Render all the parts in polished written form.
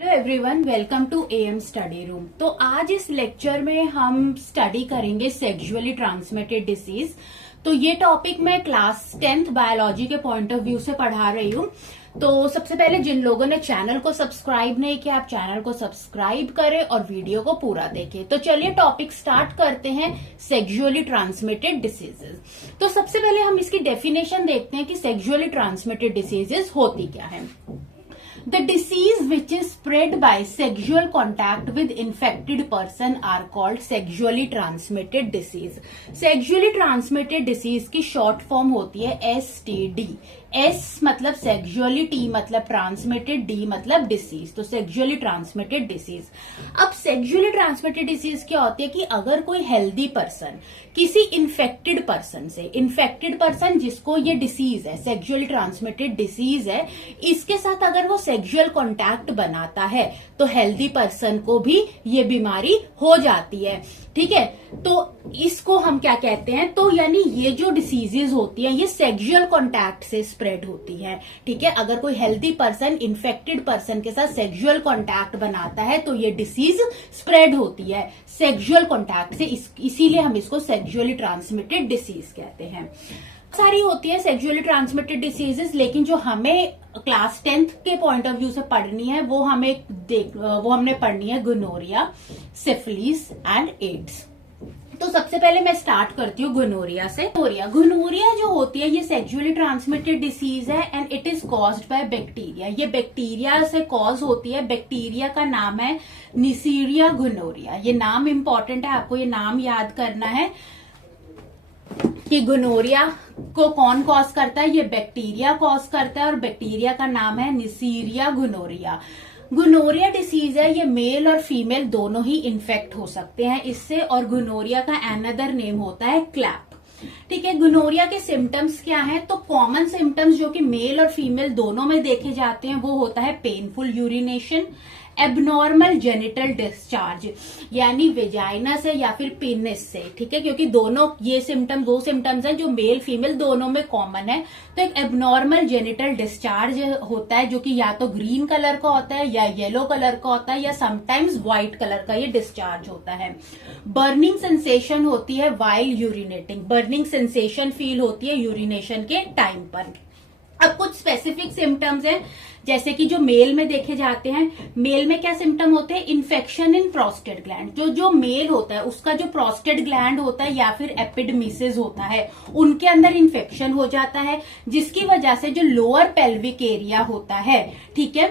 Hello everyone, welcome to AM study room. तो आज इस लेक्चर में हम स्टडी करेंगे सेक्सुअली ट्रांसमिटेड डिसीज। तो ये टॉपिक मैं क्लास 10th बायोलॉजी के पॉइंट ऑफ व्यू से पढ़ा रही हूँ। तो सबसे पहले जिन लोगों ने चैनल को सब्सक्राइब नहीं किया, आप चैनल को सब्सक्राइब करें और वीडियो को पूरा देखें। तो चलिए टॉपिक स्टार्ट करते हैं, सेक्सुअली ट्रांसमिटेड डिसीजेस। तो सबसे पहले हम इसकी डेफिनेशन देखते हैं कि सेक्सुअली ट्रांसमिटेड डिसीजेस होती क्या है। The disease which is spread by sexual contact with infected person are called sexually transmitted disease. Sexually transmitted disease की short form होती है STD। S मतलब सेक्सुअली, T मतलब ट्रांसमिटेड, D मतलब डिसीज। तो सेक्सुअली ट्रांसमिटेड डिसीज। अब sexually transmitted disease क्या होती है कि अगर कोई हेल्दी पर्सन किसी इन्फेक्टेड पर्सन से, इन्फेक्टेड पर्सन जिसको ये डिसीज है, सेक्सुअली ट्रांसमिटेड डिसीज है, इसके साथ अगर वो सेक्सुअल कॉन्टैक्ट बनाता है तो हेल्दी पर्सन को भी ये बीमारी हो जाती है। ठीक है, तो इसको हम क्या कहते हैं, तो यानी ये जो डिसीजेज होती है ये सेक्सुअल कॉन्टैक्ट से स्प्रेड होती है। ठीक है, अगर कोई हेल्दी पर्सन इन्फेक्टेड पर्सन के साथ सेक्सुअल कॉन्टैक्ट बनाता है तो ये डिसीज स्प्रेड होती है सेक्सुअल कॉन्टैक्ट से। इसीलिए हम इसको सेक्सुअली ट्रांसमिटेड डिसीज कहते हैं। सारी होती है सेक्सुअली ट्रांसमिटेड डिसीजेस, लेकिन जो हमें क्लास 10th के पॉइंट ऑफ व्यू से पढ़नी है वो हमने पढ़नी है गोनोरिया, सिफिलिस एंड एड्स। तो सबसे पहले मैं स्टार्ट करती हूँ गोनोरिया से। गोनोरिया जो होती है ये सेक्सुअली ट्रांसमिटेड डिसीज है and it is caused by bacteria. ये बैक्टीरिया से कॉज होती है। बैक्टीरिया का नाम है निसीरिया गोनोरिया। ये नाम इंपॉर्टेंट है, आपको ये नाम याद करना है कि गोनोरिया को कौन कॉज करता है। ये बैक्टीरिया कॉज करता है और बैक्टीरिया का नाम है निसीरिया गोनोरिया। गोनोरिया डिसीज है, ये मेल और फीमेल दोनों ही इन्फेक्ट हो सकते हैं इससे। और गोनोरिया का अनदर नेम होता है क्लैप। ठीक है, गोनोरिया के सिम्टम्स क्या हैं, तो कॉमन सिम्टम्स जो कि मेल और फीमेल दोनों में देखे जाते हैं वो होता है painful urination, abnormal genital discharge यानी वेजाइना से या फिर पेनिस से। ठीक है, क्योंकि दोनों ये सिम्टम्स दो सिम्टम्स हैं जो मेल फीमेल दोनों में कॉमन है। तो एक एबनॉर्मल जेनिटल डिस्चार्ज होता है जो कि या तो ग्रीन कलर का होता है या येलो कलर का होता है या समटाइम्स व्हाइट कलर का ये डिस्चार्ज होता है। बर्निंग सेंसेशन होती है while urinating. Burning sensation feel होती है यूरिनेशन के टाइम पर। अब कुछ स्पेसिफिक सिम्टम्स हैं जैसे कि जो मेल में देखे जाते हैं। मेल में क्या सिम्टम होते हैं, इन्फेक्शन इन प्रोस्टेट ग्लैंड। जो मेल होता है उसका जो प्रोस्टेट ग्लैंड होता है या फिर एपिडमिसिस होता है उनके अंदर इन्फेक्शन हो जाता है, जिसकी वजह से जो लोअर पेल्विक एरिया होता है, ठीक है,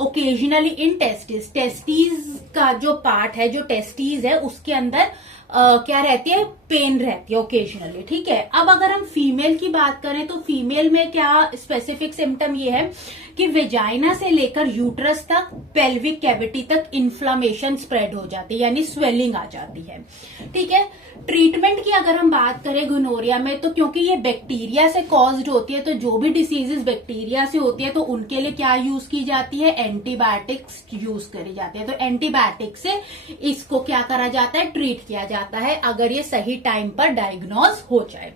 ओकेजनली इन टेस्टिस, टेस्टिस का जो पार्ट है, जो टेस्टिस है उसके अंदर क्या रहती है, पेन रहती है ओकेजनली। ठीक है, अब अगर हम फीमेल की बात करें तो फीमेल में क्या स्पेसिफिक सिम्टम ये है कि वेजाइना से लेकर यूट्रस तक, पेल्विक कैविटी तक इन्फ्लामेशन स्प्रेड हो जाती है यानी स्वेलिंग आ जाती है। ठीक है, ट्रीटमेंट की अगर हम बात करें गोनोरिया में तो क्योंकि ये बैक्टीरिया से कॉज्ड होती है तो जो भी डिसीजेस बैक्टीरिया से होती है तो उनके लिए क्या यूज की जाती है, एंटीबायोटिक्स यूज करी जाती है। तो एंटीबायोटिक से इसको क्या करा जाता है, ट्रीट किया जाता है अगर ये सही टाइम पर डायग्नोज हो जाए।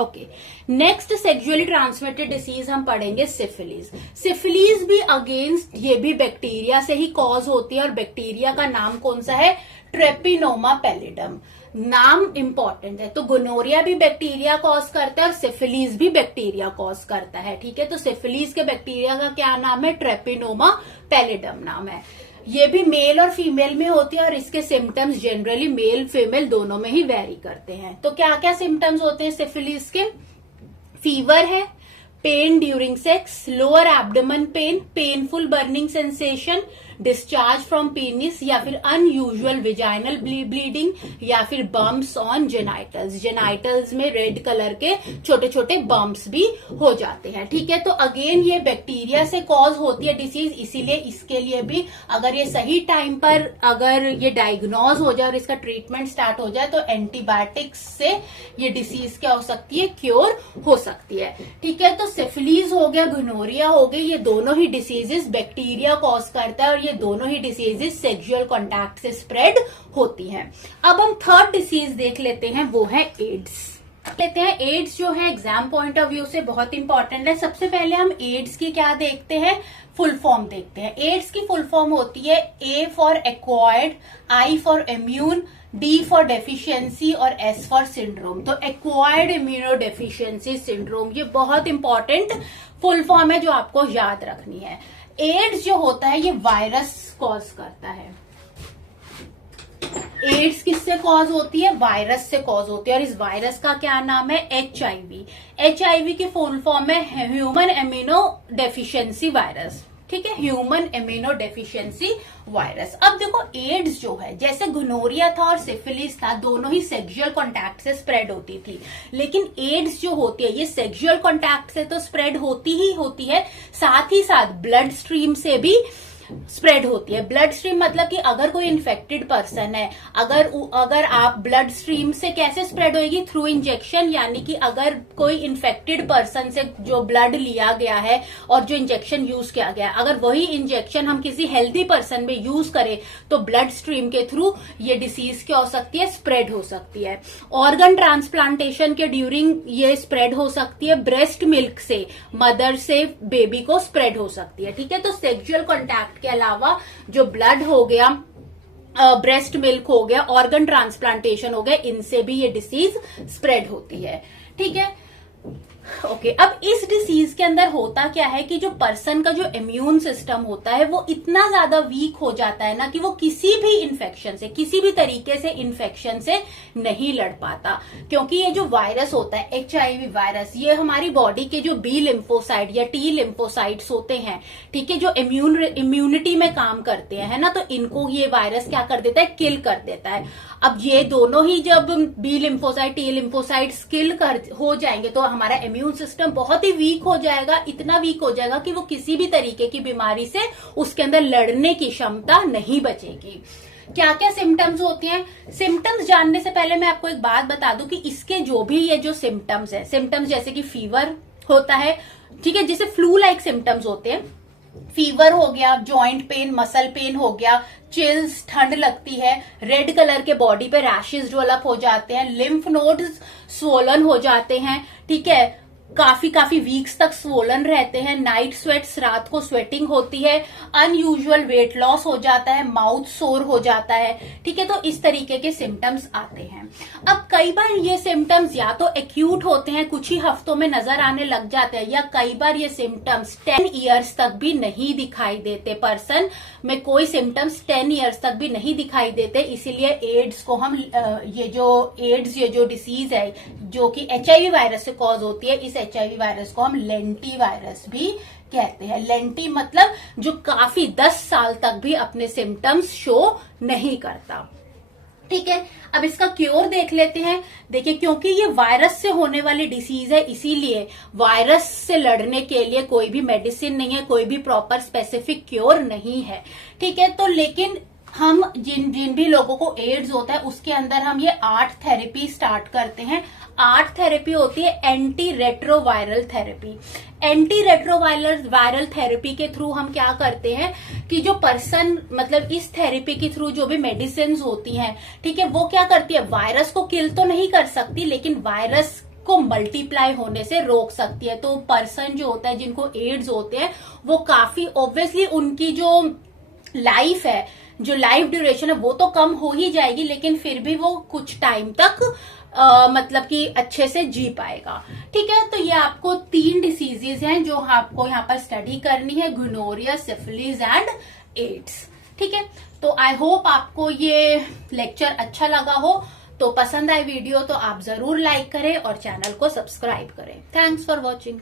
Okay, next sexually transmitted disease हम पढ़ेंगे सिफिलिस। सिफिलिस भी अगेंस्ट ये भी बैक्टीरिया से ही कॉज होती है और बैक्टीरिया का नाम कौन सा है, ट्रेपिनोमा पैलिडम। नाम इंपॉर्टेंट है। तो गोनोरिया भी बैक्टीरिया कॉज करता है और सिफिलिस भी बैक्टीरिया कॉज करता है। ठीक है, तो सिफिलिस के बैक्टीरिया का क्या नाम है, ट्रेपिनोमा पैलिडम नाम है। ये भी मेल और फीमेल में होती है और इसके सिम्टम्स जनरली मेल फीमेल दोनों में ही वेरी करते हैं। तो क्या क्या सिम्टम्स होते हैं सिफिलिस के, फीवर है, pen during sex, lower abdomen pain, painful burning sensation, discharge from penis या फिर अनयूजुअल विजाइनल ब्लीडिंग या फिर बम्प्स ऑन जेनाइटल्स। जेनाइटल्स में रेड कलर के छोटे छोटे बम्प्स भी हो जाते हैं। ठीक है, तो अगेन ये बैक्टीरिया से कॉज होती है डिसीज, इसीलिए इसके लिए भी अगर ये सही टाइम पर अगर ये डायग्नोज हो जाए और इसका ट्रीटमेंट स्टार्ट हो जाए तो एंटीबायोटिक्स से ये डिसीज क्या हो सकती है, क्योर हो सकती है। ठीक है, तो सिफिलिस हो गया, गोनोरिया हो गई, ये दोनों ही डिसीजेस बैक्टीरिया कॉज करता है और ये दोनों ही डिसीजेस सेक्सुअल कॉन्टैक्ट से स्प्रेड होती हैं। अब हम थर्ड डिसीज देख लेते हैं, वो है एड्स। लेते हैं एड्स जो है एग्जाम पॉइंट ऑफ व्यू से बहुत इंपॉर्टेंट है। सबसे पहले हम एड्स की क्या देखते हैं, फुल फॉर्म देखते हैं। एड्स की फुल फॉर्म होती है A for acquired, I for immune, D for deficiency और एस फॉर सिंड्रोम। तो एक्वायर्ड इम्यूनो डेफिशिएंसी सिंड्रोम ये बहुत इंपॉर्टेंट फुल फॉर्म है जो आपको याद रखनी है। एड्स जो होता है ये वायरस कॉज करता है। एड्स किससे कॉज होती है? वायरस से कॉज होती है। और इस वायरस का क्या नाम है? HIV। HIV की फुल फॉर्म है ह्यूमन इम्यूनो डेफिशिएंसी वायरस। ठीक है, ह्यूमन इम्यूनो डेफिशिएंसी वायरस। अब देखो एड्स जो है, जैसे गोनोरिया था और सिफिलिस था, दोनों ही सेक्सुअल कांटेक्ट से स्प्रेड होती थी, लेकिन एड्स जो होती है ये सेक्सुअल कांटेक्ट से तो स्प्रेड होती ही होती है, साथ ही साथ ब्लड स्ट्रीम से भी स्प्रेड होती है। ब्लड स्ट्रीम मतलब कि अगर कोई इन्फेक्टेड पर्सन है, अगर आप ब्लड स्ट्रीम से कैसे स्प्रेड होगी? थ्रू इंजेक्शन, यानी कि अगर कोई इन्फेक्टेड पर्सन से जो ब्लड लिया गया है और जो इंजेक्शन यूज किया गया है, अगर वही इंजेक्शन हम किसी हेल्दी पर्सन में यूज करें तो ब्लड स्ट्रीम के थ्रू ये डिसीज क्या हो सकती है? स्प्रेड हो सकती है। ऑर्गन ट्रांसप्लांटेशन के ड्यूरिंग ये स्प्रेड हो सकती है। ब्रेस्ट मिल्क से मदर से बेबी को स्प्रेड हो सकती है। ठीक है, तो सेक्सुअल कॉन्टैक्ट के अलावा जो ब्लड हो गया, ब्रेस्ट मिल्क हो गया, ऑर्गन ट्रांसप्लांटेशन हो गया, इनसे भी ये डिसीज स्प्रेड होती है। ठीक है, ओके। अब इस डिसीज के अंदर होता क्या है कि जो पर्सन का जो इम्यून सिस्टम होता है वो इतना ज्यादा वीक हो जाता है ना कि वो किसी भी इन्फेक्शन से, किसी भी तरीके से इन्फेक्शन से नहीं लड़ पाता, क्योंकि ये जो वायरस होता है HIV वायरस, ये हमारी बॉडी के जो बी लिम्फोसाइट या टी लिम्फोसाइट्स होते हैं, ठीक है, जो इम्यूनिटी में काम करते हैं, है ना, तो इनको ये वायरस क्या कर देता है? किल कर देता है। अब ये दोनों ही जब बी लिम्फोसाइट टी लिम्फोसाइट्स किल हो जाएंगे तो हमारा इम्यून सिस्टम बहुत ही वीक हो जाएगा, इतना वीक हो जाएगा कि वो किसी भी तरीके की बीमारी से उसके अंदर लड़ने की क्षमता नहीं बचेगी। क्या क्या सिम्टम्स होते हैं? सिम्टम्स जानने से पहले मैं आपको एक बात बता दूं कि इसके जो भी ये जो सिम्टम्स है, सिम्टम्स जैसे कि फीवर होता है, ठीक है, जैसे फ्लू लाइक सिम्टम्स होते हैं, फीवर हो गया, जॉइंट पेन, मसल पेन हो गया, चिल्स, ठंड लगती है, रेड कलर के बॉडी पे रैशेज डेवलप हो जाते हैं, लिम्फ नोड्स स्वोलन हो जाते हैं, ठीक है, काफी वीक्स तक स्वोलन रहते हैं, नाइट स्वेट्स, रात को स्वेटिंग होती है, अनयूजुअल वेट लॉस हो जाता है, माउथ सोर हो जाता है। ठीक है, तो इस तरीके के सिम्टम्स आते हैं। अब कई बार ये सिम्टम्स या तो एक्यूट होते हैं, कुछ ही हफ्तों में नजर आने लग जाते हैं, या कई बार ये सिम्टम्स 10 ईयर्स तक भी नहीं दिखाई देते। पर्सन में कोई सिम्टम्स 10 ईयर्स तक भी नहीं दिखाई देते। इसीलिए एड्स को हम ये जो डिसीज है जो कि HIV वायरस से कॉज होती है, इस HIV वायरस को हम लेंटी वायरस भी कहते हैं। लेंटी मतलब जो काफी 10 साल तक भी अपने सिम्टम्स शो नहीं करता। ठीक है, अब इसका क्योर देख लेते हैं। देखिए, क्योंकि ये वायरस से होने वाली डिसीज है, इसीलिए वायरस से लड़ने के लिए कोई भी मेडिसिन नहीं है, कोई भी प्रॉपर स्पेसिफिक क्योर नहीं है। ठीक है, तो लेकिन हम जिन भी लोगों को एड्स होता है उसके अंदर हम ये 8 थेरेपी स्टार्ट करते हैं। 8 थेरेपी होती है anti retroviral therapy. Anti retroviral therapy के थ्रू हम क्या करते हैं कि जो पर्सन, मतलब इस थेरेपी के थ्रू जो भी मेडिसिन होती हैं, ठीक है, वो क्या करती है? वायरस को किल तो नहीं कर सकती, लेकिन वायरस को मल्टीप्लाई होने से रोक सकती है। तो पर्सन जो होता है जिनको एड्स होते हैं वो काफी ऑब्वियसली उनकी जो लाइफ है, जो लाइफ ड्यूरेशन है वो तो कम हो ही जाएगी, लेकिन फिर भी वो कुछ टाइम तक मतलब कि अच्छे से जी पाएगा। ठीक है, तो ये आपको 3 डिसीजेज हैं जो आपको यहाँ पर स्टडी करनी है, गोनोरिया, सिफिलिस एंड एड्स। ठीक है, तो आई होप आपको ये लेक्चर अच्छा लगा हो। तो पसंद आए वीडियो तो आप जरूर लाइक करें और चैनल को सब्सक्राइब करें। Thanks for watching.